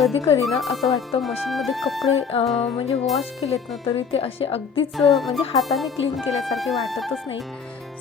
कधी कधी ना असं वाटतं मशीनमध्ये कपडे म्हणजे वॉश केलेत ना तरी ते असे अगदीच म्हणजे हाताने क्लीन केल्यासारखे वाटतच नाही.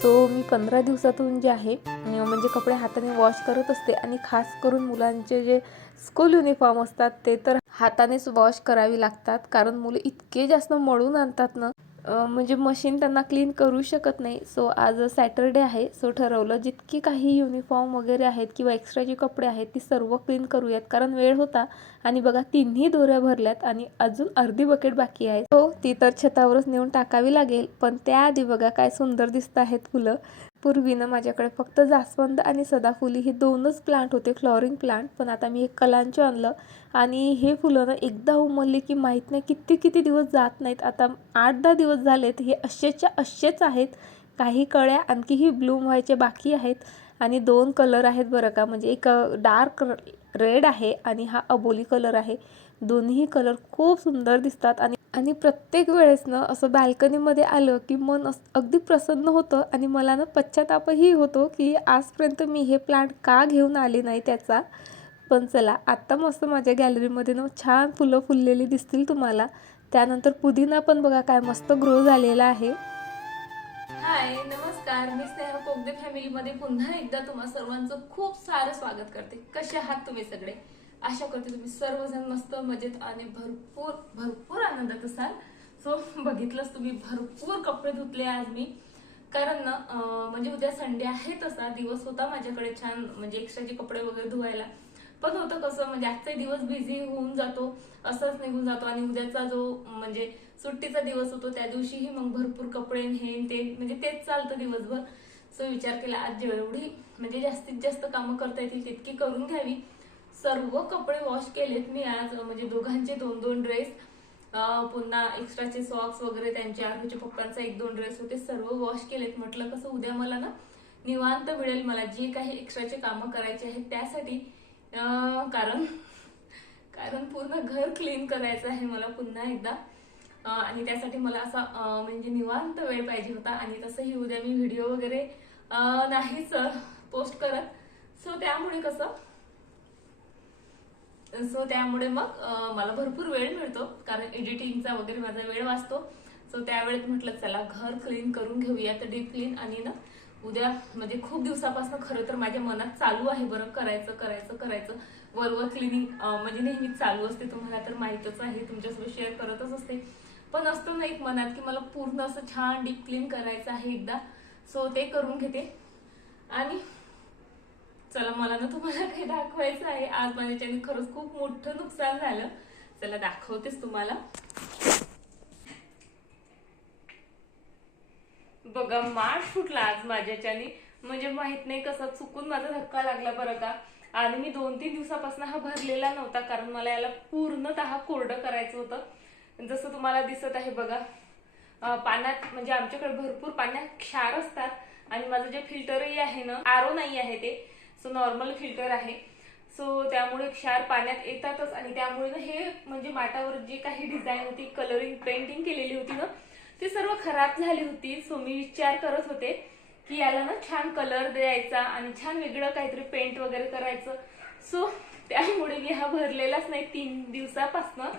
सो मी पंधरा दिवसातून जे आहे म्हणजे कपडे हाताने वॉश करत असते आणि खास करून मुलांचे जे स्कूल युनिफॉर्म असतात ते तर हातानेच वॉश करावी लागतात. कारण मुलं इतके जास्त मळून आणतात ना म्हणजे मशीन त्यांना क्लीन करू शकत नाही. सो आज सॅटरडे आहे. सो ठरवलं जितकी काही युनिफॉर्म वगैरे आहेत किंवा एक्स्ट्रा जे कपडे आहेत ती सर्व क्लीन करूयात. कारण वेळ होता आणि बघा तिन्ही दोऱ्या भरल्यात आणि अजून अर्धी बकेट बाकी आहे. हो ती तर छतावरच नेऊन टाकावी लागेल. पण त्याआधी बघा काय सुंदर दिसत आहेत फुलं. पूर्वीनं माझ्याकडे फक्त जास्वंद आणि सदाफुली हे दोनच प्लांट होते फ्लॉरिंग प्लांट पण आता मी हे कलांचे आणलं आणि हे फुलं ना एकदा उमलली की माहीत नाही किती किती दिवस जात नाहीत. आता आठ दहा दिवस झालेत हे असेच्या असेच आहेत. काही कळ्या आणखीही ब्लूम व्हायचे बाकी आहेत आणि दोन कलर आहेत बरं का. म्हणजे एक डार्क रेड आहे आणि हा अबोली कलर आहे. दोन्ही कलर खूप सुंदर दिसतात आणि आणि प्रत्येक वेळेस ना असं बॅल्कनीमध्ये आलं की मन अस- अगदी प्रसन्न होतं आणि मला ना पश्चातापही होतो की आजपर्यंत मी हे प्लांट का घेऊन आले नाही त्याचा. पण चला आत्ता मस्त माझ्या गॅलरीमध्ये ना छान फुलं फुललेली दिसतील तुम्हाला. त्यानंतर पुदिना पण बघा काय मस्त ग्रो झालेला आहे. हाय नमस्कार. मी स्नेहा कोगदे फॅमिलीमध्ये पुन्हा एकदा तुम्हा सर्वांचं खूप सारं स्वागत करते. कसे आहात तुम्ही सगळे? आशा करते तुम्ही सर्वजण मस्त मजेत आणि भरपूर भरपूर आनंदात असाल. सो बघितलंच तुम्ही भरपूर कपडे धुतले आज मी. कारण ना म्हणजे उद्या संडे आहे तसा दिवस होता माझ्याकडे छान म्हणजे एक्स्ट्राचे कपडे वगैरे धुवायला. पण होतं कसं म्हणजे आजचा दिवस बिझी होऊन जातो असंच निघून जातो. आणि उद्याचा जो म्हणजे सुट्टीचा दिवस होतो त्या दिवशीही मग भरपूर कपडे हे ते म्हणजे तेच चालतं दिवसभर. सो विचार केला आज जेवढी म्हणजे जास्तीत जास्त कामं करता येतील तितकी करून घ्यावी. सर्व कपडे वॉश केलेत मी आज. म्हणजे दोघांचे दोन दोन ड्रेस पुन्हा एक्स्ट्राचे सॉक्स वगैरे त्यांचे आरूच्या पप्पांचा एक दोन ड्रेस होते. सर्व वॉश केलेत. म्हटलं कसं उद्या मला ना निवांत मिळेल मला. जे काही एक्स्ट्राचे कामं करायचे आहेत त्यासाठी कारण कारण पूर्ण घर क्लीन करायचं आहे मला पुन्हा एकदा. आणि त्यासाठी मला असा म्हणजे निवांत वेळ पाहिजे होता. आणि तसंही उद्या मी व्हिडिओ वगैरे नाही नाहीच पोस्ट करत. सो त्यामुळे कसं सो त्यामुळे मग मला भरपूर वेळ मिळतो कारण एडिटिंगचा वगैरे माझा वेळ वाचतो. सो त्यावेळेत म्हटलं चला घर क्लीन करून घेऊया तर डीप क्लीन आणि ना उद्या म्हणजे खूप दिवसापासून खरं तर माझ्या मनात चालू आहे बरं करायचं करायचं करायचं. वरवर क्लिनिंग म्हणजे नेहमीच चालू असते तुम्हाला तर माहीतच आहे तुमच्यासोबत शेअर करतच असते. पण असतं ना एक मनात की मला पूर्ण असं छान डीप क्लीन करायचं आहे एकदा. सो ते करून घेते. आणि चला मला ना तुम्हाला काही दाखवायचं आहे. आज माझ्याच्याने खरंच खूप मोठं नुकसान झालं. चला दाखवतेच तुम्हाला. बघा माठ फुटला आज माझ्याच्याने म्हणजे माहीत नाही कसा चुकून माझा धक्का लागला बरं का. आणि मी दोन तीन दिवसापासून हा भरलेला नव्हता कारण मला याला पूर्णतः कोरडं करायचं होतं. जसं तुम्हाला दिसत आहे बघा पाण्यात म्हणजे आमच्याकडे भरपूर पाण्यात क्षार असतात. आणि माझं जे फिल्टरही आहे ना आरो नाही आहे ते. सो नॉर्मल फिल्टर आहे. सो त्यामुळे क्षार पाण्यात येतातच आणि त्यामुळे ना हे म्हणजे माटावर जी काही डिझाईन होती कलरिंग पेंटिंग केलेली होती ना ती सर्व खराब झाली होती. सो मी विचार करत होते की याला ना छान कलर द्यायचा आणि छान वेगळं काहीतरी पेंट वगैरे करायचं. सो त्यामुळे मी हा भरलेलाच नाही तीन दिवसापासनं.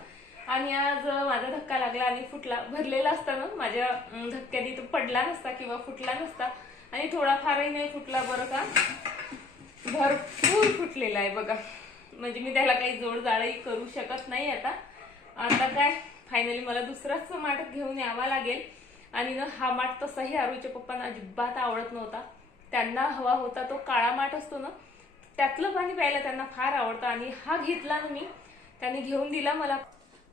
आणि आज माझा धक्का लागला आणि फुटला. भरलेला असताना माझ्या धक्क्याने तो पडला नसता किंवा फुटला नसता. आणि थोडाफारही नाही फुटला बरं का. भरपूर फुटलेला आहे बघा. म्हणजे मी त्याला काही जोड जाळही करू शकत नाही आता. आता काय? फायनली मला दुसराच माठ घेऊन यावा लागेल. आणि ना हा माठ तसाही आरूच्या पप्पांना अजिबात आवडत नव्हता. त्यांना हवा होता तो काळा माठ असतो ना त्यातलं पाणी प्यायला त्यांना फार आवडतं. आणि हा घेतला ना मी त्यांनी घेऊन दिला मला.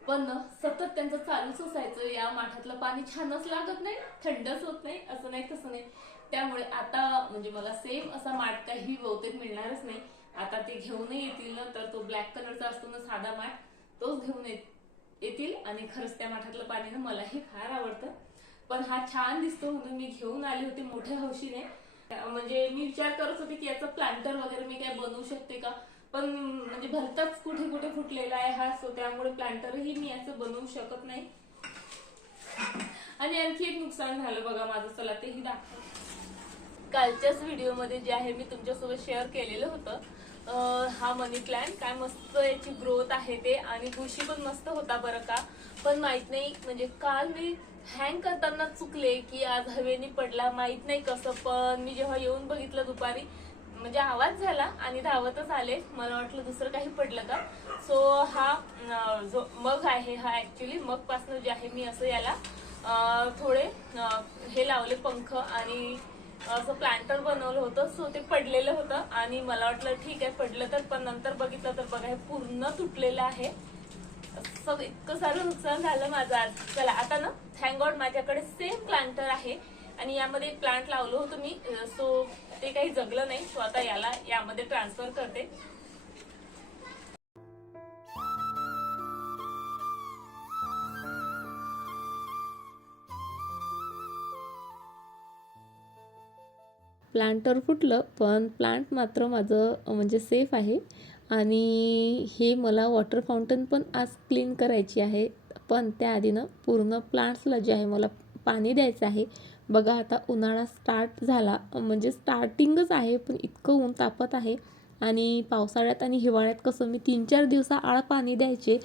पण ना सतत त्यांचं चालूच असायचं या माठातलं पाणी छानच लागत नाही थंडच होत नाही असं नाही तसं नाही. त्यामुळे आता म्हणजे मला सेम असा माठ काही बहुतेक मिळणारच नाही. आता ते घेऊनही येतील ना तर तो ब्लॅक कलरचा असतो ना साधा माठ तोच घेऊन येतील आणि खरंच त्या माठातलं पाणी ना मलाही फार आवडतं. पण हा छान दिसतो म्हणून मी घेऊन आली होती मोठ्या हौशीने. म्हणजे मी विचार करत होते की याचा प्लांटर वगैरे मी काय बनवू शकते का? पण म्हणजे भलताच कुठे कुठे फुटलेला आहे हा सो त्यामुळे प्लांटरही मी याचं बनवू शकत नाही. आणि आणखी एक नुकसान झालं बघा माझं चला तेही दाखव कालच्याच व्हिडिओमध्ये जे आहे मी तुमच्यासोबत शेअर केलेलं होतं. हा मनी प्लॅन काय मस्त याची ग्रोथ आहे ते आणि बुशी पण मस्त होता बरं का. पण माहीत नाही म्हणजे काल मी हँग करताना चुकले की आज हवेने पडला माहीत नाही कसं. पण मी जेव्हा येऊन बघितलं दुपारी म्हणजे आवाज झाला आणि धावतच आले. मला वाटलं दुसरं काही पडलं का? सो हा जो मग आहे हा ऍक्च्युली मगपासनं जे आहे मी असं याला थोडे हे लावले पंख आणि असं प्लांटर बनवलं होतं सो ते पडलेलं होतं आणि मला वाटलं ठीक आहे पडलं तर पण नंतर बघितलं तर बघा हे पूर्ण तुटलेलं आहे. असं इतकं सारं नुकसान झालं माझं आज. चला आता ना थँक गॉड माझ्याकडे सेम प्लांटर आहे आणि यामध्ये एक प्लांट लावलं होतं मी सो ते काही जगलं नाही सो आता याला यामध्ये ट्रान्सफर करते. प्लांटर फुटलं पण प्लांट मात्र माझं म्हणजे सेफ आहे. आणि हे मला वॉटर फाउंटन पण आज क्लीन करायची आहे. पण त्याआधी ना पूर्ण प्लांट्सला जे आहे मला पाणी द्यायचं आहे. बघा आता उन्हाळा स्टार्ट झाला. म्हणजे स्टार्टिंगच आहे पण इतकं ऊन तापत आहे. आणि पावसाळ्यात आणि हिवाळ्यात कसं मी तीन चार दिवसाआड पाणी द्यायचे.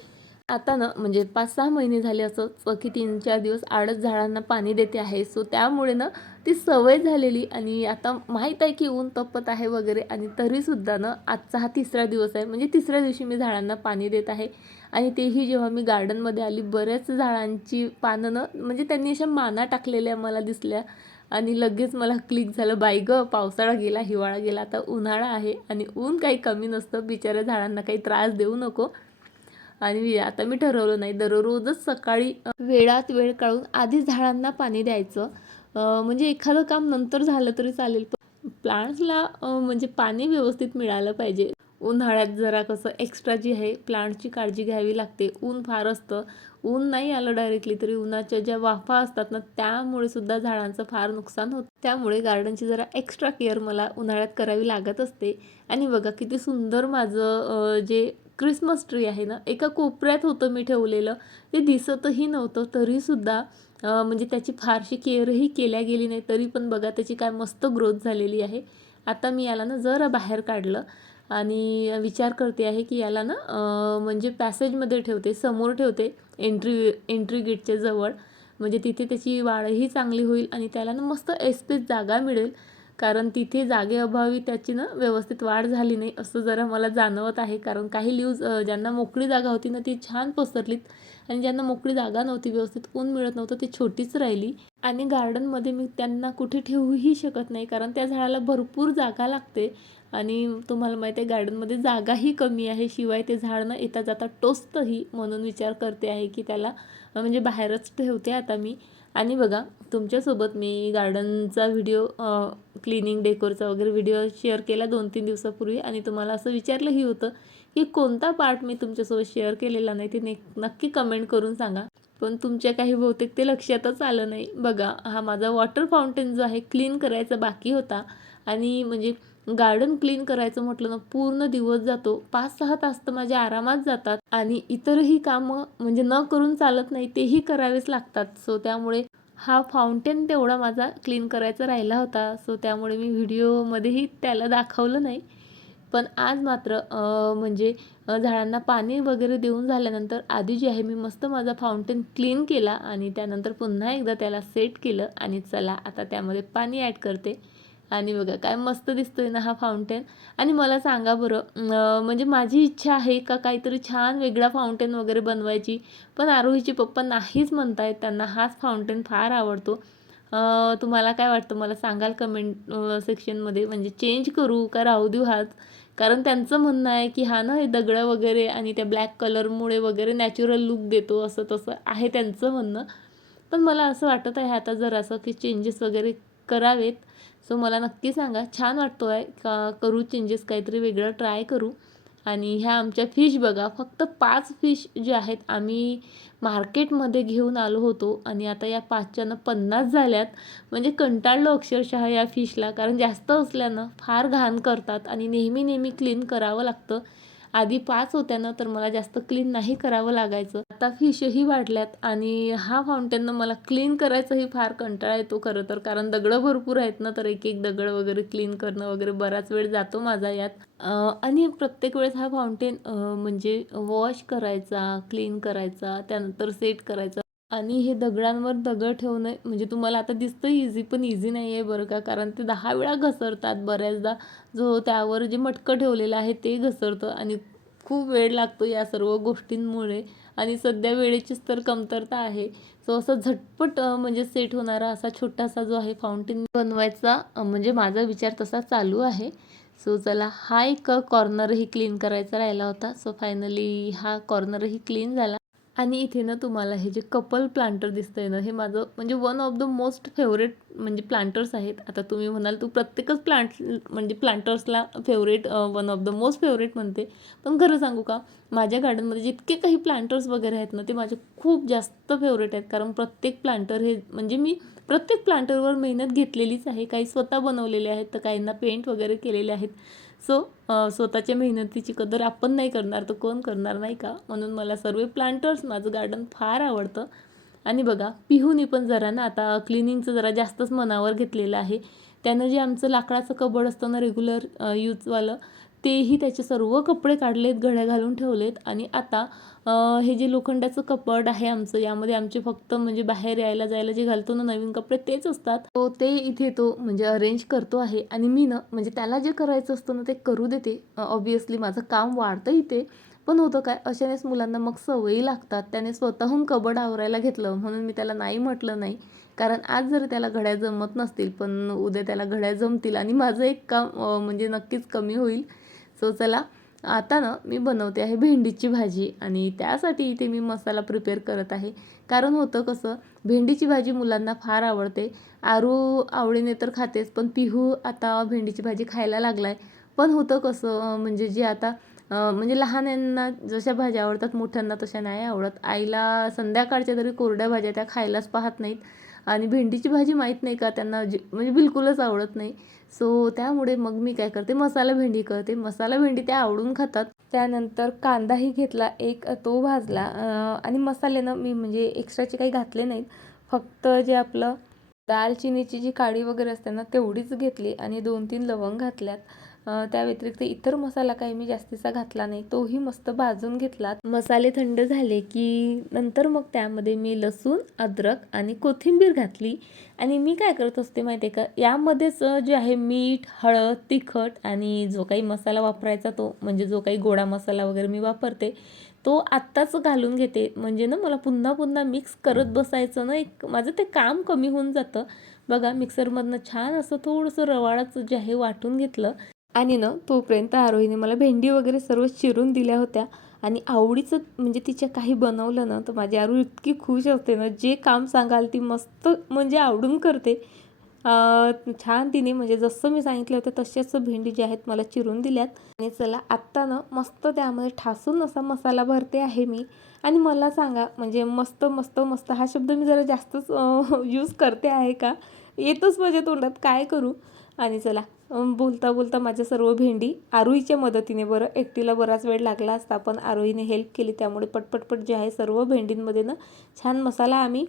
आता ना म्हणजे पाच सहा महिने झाले असं की तीन चार दिवस आडच झाडांना पाणी देते आहे. सो त्यामुळे ना ती सवय झालेली आणि आता माहीत आहे की ऊन तपत आहे वगैरे आणि तरीसुद्धा ना आजचा हा तिसरा दिवस आहे. म्हणजे तिसऱ्या दिवशी मी झाडांना पाणी देत आहे आणि तेही जेव्हा मी गार्डनमध्ये आली बऱ्याच झाडांची पानं ना म्हणजे त्यांनी अशा माना टाकलेल्या मला दिसल्या आणि लगेच मला क्लिक झालं बाई ग पावसाळा गेला हिवाळा गेला आता उन्हाळा आहे आणि ऊन काही कमी नसतं बिचाऱ्या झाडांना काही त्रास देऊ नको. आणि आता मी ठरवलं नाही. दररोजच सकाळी वेळात वेळ काढून आधी झाडांना पाणी द्यायचं. म्हणजे एखादं काम नंतर झालं तरी चालेल पण प्लांट्सला म्हणजे पाणी व्यवस्थित मिळालं पाहिजे. उन्हाळ्यात जरा कसं एक्स्ट्रा जी आहे प्लांटची काळजी घ्यावी लागते. ऊन फार असतं. ऊन नाही आलं डायरेक्टली तरी उन्हाच्या ज्या वाफा असतात ना त्यामुळे सुद्धा झाडांचं फार नुकसान होतं. त्यामुळे गार्डनची जरा एक्स्ट्रा केअर मला उन्हाळ्यात करावी लागत असते. आणि बघा किती सुंदर माझं जे क्रिसमस ट्री आहे ना एका कोपऱ्यात होतं मी ठेवलेलं. ते दिसतही नव्हतं तरीसुद्धा म्हणजे त्याची फारशी केअरही केल्या गेली नाही तरी पण बघा त्याची काय मस्त ग्रोथ झालेली आहे. आता मी याला ना जरा बाहेर काढलं आणि विचार करते आहे की याला ना म्हणजे पॅसेजमध्ये ठेवते समोर ठेवते एंट्री एंट्री गेटच्या जवळ. म्हणजे तिथे त्याची वाढही चांगली होईल आणि त्याला ना मस्त एस्पेस जागा मिळेल. कारण तिथे जागेअभावी त्याची ना व्यवस्थित वाढ झाली नाही असं जरा मला जाणवत आहे. कारण काही लीव्ज ज्यांना मोकळी जागा होती ना ती छान पसरलीत. आणि ज्यांना मोकळी जागा नव्हती व्यवस्थित ऊन मिळत नव्हतं ती छोटीच राहिली. आणि गार्डनमध्ये मी त्यांना कुठे ठेवूही शकत नाही कारण त्या झाडाला भरपूर जागा लागते. आणि तुम्हाला माहिती आहे गार्डनमध्ये जागाही कमी आहे. शिवाय ते झाड न येता जाता टोचतंही म्हणून विचार करते आहे की त्याला म्हणजे बाहेरच ठेवते आता मी. आणि बघा तुमच्यासोबत मी गार्डनचा व्हिडिओ क्लिनिंग डेकोरचा वगैरे व्हिडिओ शेअर केला दोन तीन दिवसापूर्वी आणि तुम्हाला असं विचारलंही होतं की कोणता पार्ट मी तुमच्यासोबत शेअर केलेला नाही ते ने नक्की कमेंट करून सांगा. पण तुमच्या काही बहुतेक ते लक्षातच आलं नाही. बघा हा माझा वॉटर फाउंटेन जो आहे क्लीन करायचा बाकी होता. आणि म्हणजे गार्डन क्लीन करायचं म्हटलं ना पूर्ण दिवस जातो. पाच सहा तास तर माझ्या आरामात जातात. आणि इतरही कामं म्हणजे न करून चालत नाही तेही करावेच लागतात. सो त्यामुळे हा फाउंटेन तेवढा माझा क्लीन करायचा राहिला होता. सो त्यामुळे मी व्हिडिओमध्येही त्याला दाखवलं नाही. पण आज मात्र म्हणजे झाडांना पाणी वगैरे देऊन झाल्यानंतर आधी जे आहे मी मस्त माझा फाउंटेन क्लीन केला आणि त्यानंतर पुन्हा एकदा त्याला सेट केलं आणि चला आता त्यामध्ये पाणी ॲड करते. आणि बघा काय मस्त दिसतोय ना हा फाउंटेन आणि मला सांगा बरं म्हणजे माझी इच्छा आहे का काहीतरी छान वेगळा फाउंटेन वगैरे बनवायची? पण आरोहीचे पप्पा नाहीच म्हणतायत त्यांना हाच फाउंटेन फार आवडतो. तुम्हाला काय वाटतं? मला सांगाल कमेंट सेक्शनमध्ये म्हणजे चेंज करू का राहू देऊ हाच? कारण त्यांचं म्हणणं आहे की हा ना हे दगडं वगैरे आणि त्या ब्लॅक कलरमुळे वगैरे नॅचरल लुक देतो असं तसं आहे त्यांचं म्हणणं. पण मला असं वाटत आहे आता जर असं की चेंजेस वगैरे करावेत. सो मला नक्की सांगा छान वाटतो आहे का करू चेंजेस काहीतरी वेगळं? ट्राय करू. आणि ह्या आमच्या फिश बघा फक्त पाच फिश जे आहेत आम्ही मार्केटमध्ये घेऊन आलो होतो. आणि आता या पाचच्यानं पन्नास झाल्यात. म्हणजे कंटाळलो अक्षरशः या फिशला कारण जास्त असल्यानं फार घाण करतात. आणि नेहमी नेहमी क्लीन करावं लागतं. आधी पाच होत्या ना तर मला जास्त क्लीन नाही करावं लागायचं. आता फिशही वाढल्यात आणि हा फाउंटेन मला क्लीन करायचाही फार कंटाळा येतो खरं तर. कारण दगडं भरपूर आहेत ना तर एक एक दगड वगैरे क्लीन करणं वगैरे बराच वेळ जातो माझा यात. आणि प्रत्येक वेळेस हा फाउंटेन म्हणजे वॉश करायचा क्लीन करायचा त्यानंतर सेट करायचा. आणि हे दगडांवर दगड ठेवणं म्हणजे तुम्हाला आता दिसतं इझी पण इझी नाही आहे बरं का. कारण ते दहा वेळा घसरतात बऱ्याचदा. जो त्यावर जे मटकं ठेवलेलं आहे ते घसरतं आणि खूप वेळ लागतो या सर्व गोष्टींमुळे. आणि सध्या वेळेचीच तर कमतरता आहे. सो असं झटपट म्हणजे सेट होणारा असा छोटासा जो आहे फाउंटेन बनवायचा म्हणजे माझा विचार तसा चालू आहे. सो चला हा एक कॉर्नरही क्लीन करायचा राहिला होता. सो फायनली हा कॉर्नरही क्लीन झाला. आणि इथे ना तुम्हाला हे जे कपल प्लांटर दिसतंय ना हे माझं म्हणजे one of the most favourite म्हणजे प्लांटर्स आहेत. आता तुम्ही म्हणाल तू प्रत्येकच प्लांट म्हणजे प्लांटर्सला favourite one of the most favourite म्हणते. पण खरं सांगू का माझ्या गार्डनमध्ये जितके काही प्लांटर्स वगैरे आहेत ना ते माझे खूप जास्त फेवरेट आहेत. कारण प्रत्येक प्लांटर हे म्हणजे मी प्रत्येक प्लांटरवर मेहनत घेतलेलीच आहे. काही स्वतः बनवलेले आहेत तर काहींना पेंट वगैरे केलेले आहेत. सो स्वतःच्या मेहनतीची कदर आपण नाही करणार तर कोण करणार नाही का? म्हणून मला सर्व प्लांटर्स माझं गार्डन फार आवडतं. आणि बघा पिहूनी पण जरा ना आता क्लिनिंगचं जरा जास्तच मनावर घेतलेलं आहे. त्यानं जे आमचं लाकडाचं कबड असतं ना रेग्युलर यूजवालं तेही त्याचे सर्व कपडे काढलेत घड्या घालून ठेवलेत. आणि आता हे जे लोखंडाचं कपड आहे आमचं यामध्ये आमचे फक्त म्हणजे बाहेर यायला जायला जे घालतो ना नवीन कपडे तेच असतात. तो ते इथे तो म्हणजे अरेंज करतो आहे आणि मी ना म्हणजे त्याला जे करायचं असतं ना ते करू देते. ऑब्विसली माझं काम वाढतं इथे. पण होतं काय अशानेच मुलांना मग सवयी लागतात. त्याने स्वतःहून कबड आवरायला घेतलं म्हणून मी त्याला नाही म्हटलं नाही. कारण आज जर त्याला घड्या जमत नसतील पण उद्या त्याला घड्या जमतील आणि माझं एक काम म्हणजे नक्कीच कमी होईल. सो चला. आता ना मी बनवते आहे भेंडीची भाजी आणि त्यासाठी इथे मी मसाला प्रिपेअर करत आहे. कारण होतं कसं भेंडीची भाजी मुलांना फार आवडते. आरू आवडीने तर खातेच पण पिहू आता भेंडीची भाजी खायला लागला आहे पण होतं कसं म्हणजे जे आता म्हणजे लहानांना जशा भाज्या आवडतात मोठ्यांना तशा नाही आवडत. आईला संध्याकाळच्या तरी कोरड्या भाज्या त्या खायलाच पाहत नाहीत. आणि भेंडीची भाजी माहीत नाही का त्यांना जी म्हणजे बिलकुलच आवडत नाही. सो त्यामुळे मग मी काय करते मसाला भेंडी करते. मसाला भेंडी त्या आवडून खातात. त्यानंतर कांदाही घेतला एक तो भाजला. आणि मसाल्यानं मी म्हणजे एक्स्ट्राचे काही घातले नाहीत. फक्त जे आपलं दालचिनीची जी काडी वगैरे असते ना तेवढीच घेतली आणि दोन तीन लवंग घातल्यात. त्या व्यतिरिक्त इतर मसाला काही मी जास्तीचा घातला नाही. तोही मस्त भाजून घेतला मसाले थंड झाले की नंतर मग त्यामध्ये मी लसूण अद्रक आणि कोथिंबीर घातली. आणि मी काय करत असते माहिती आहे का? यामध्येच जे आहे मीठ हळद तिखट आणि जो काही मसाला वापरायचा तो म्हणजे जो काही गोडा मसाला वगैरे मी वापरते तो आत्ताच घालून घेते. म्हणजे ना मला पुन्हा पुन्हा मिक्स करत बसायचं ना एक माझं ते काम कमी होऊन जातं. बघा मिक्सरमधनं छान असं थोडंसं रवाळाचं जे आहे वाटून घेतलं. आणि ना तोपर्यंत आरोहीने मला भेंडी वगैरे सर्व चिरून दिल्या होत्या. आणि आवडीचं म्हणजे तिच्या काही बनवलं ना तर माझी आरू इतकी खुश असते ना जे काम सांगाल ती मस्त म्हणजे आवडून करते. छान तिने म्हणजे जसं मी सांगितलं होतं तसेच भेंडी जे आहेत मला चिरून दिल्यात. आणि चला आत्ता ना मस्त त्यामध्ये ठासून असा मसाला भरते आहे मी. आणि मला सांगा म्हणजे मस्त मस्त मस्त हा शब्द मी जरा जास्तच यूज करते आहे का? येतोच माझ्या तोंडात काय करू? आणि चला बोलता बोलता माझ्या सर्व भेंडी आरोहीच्या मदतीने बरं एकटीला बराच वेळ लागला असता पण आरोहीने हेल्प केली. त्यामुळे पटपटपट जे आहे सर्व भेंडींमध्ये ना छान मसाला आम्ही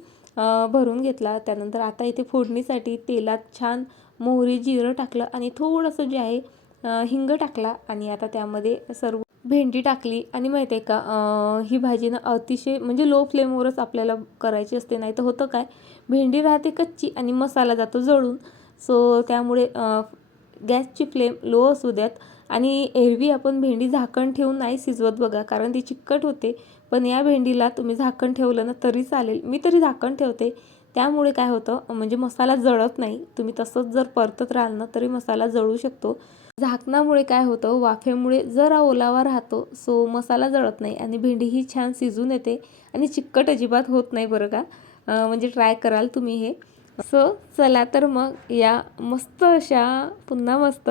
भरून घेतला. त्यानंतर आता इथे फोडणीसाठी तेलात छान मोहरी जिरं टाकलं आणि थोडंसं जे आहे हिंग टाकला आणि आता त्यामध्ये सर्व भेंडी टाकली. आणि माहिती आहे का ही भाजी ना अतिशय म्हणजे लो फ्लेमवरच आपल्याला करायची असते नाही तर होतं काय? भेंडी राहते कच्ची आणि मसाला जातो जळून. सो त्यामुळे गॅसची फ्लेम लो असू द्यात आणि एरवी आपण भेंडी झाकण ठेवून नाही शिजवत बघा कारण ती चिकट होते. पण या भेंडीला तुम्ही झाकण ठेवलं ना तरी चालेल. मी तरी झाकण ठेवते. त्यामुळे काय होतं म्हणजे मसाला जळत नाही. तुम्ही तसंच जर परतत राहाल ना तरी मसाला जळू शकतो. झाकणामुळे काय होतं वाफेमुळे जरा ओलावा राहतो. सो मसाला जळत नाही आणि भेंडी ही छान शिजून येते आणि चिकट अजिबात होत नाही बरं का. म्हणजे ट्राय कराल तुम्ही हे. सो चला तर मग या मस्त अशा पुन्हा मस्त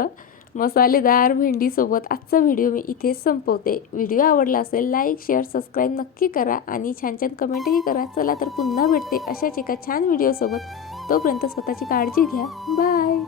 मसालेदार भेंडीसोबत आजचा व्हिडिओ मी इथेच संपवते. व्हिडिओ आवडला असेल लाईक शेअर सबस्क्राईब नक्की करा आणि छान छान कमेंटही करा. चला तर पुन्हा भेटते अशाच एका छान व्हिडिओसोबत. तोपर्यंत स्वतःची काळजी घ्या. बाय!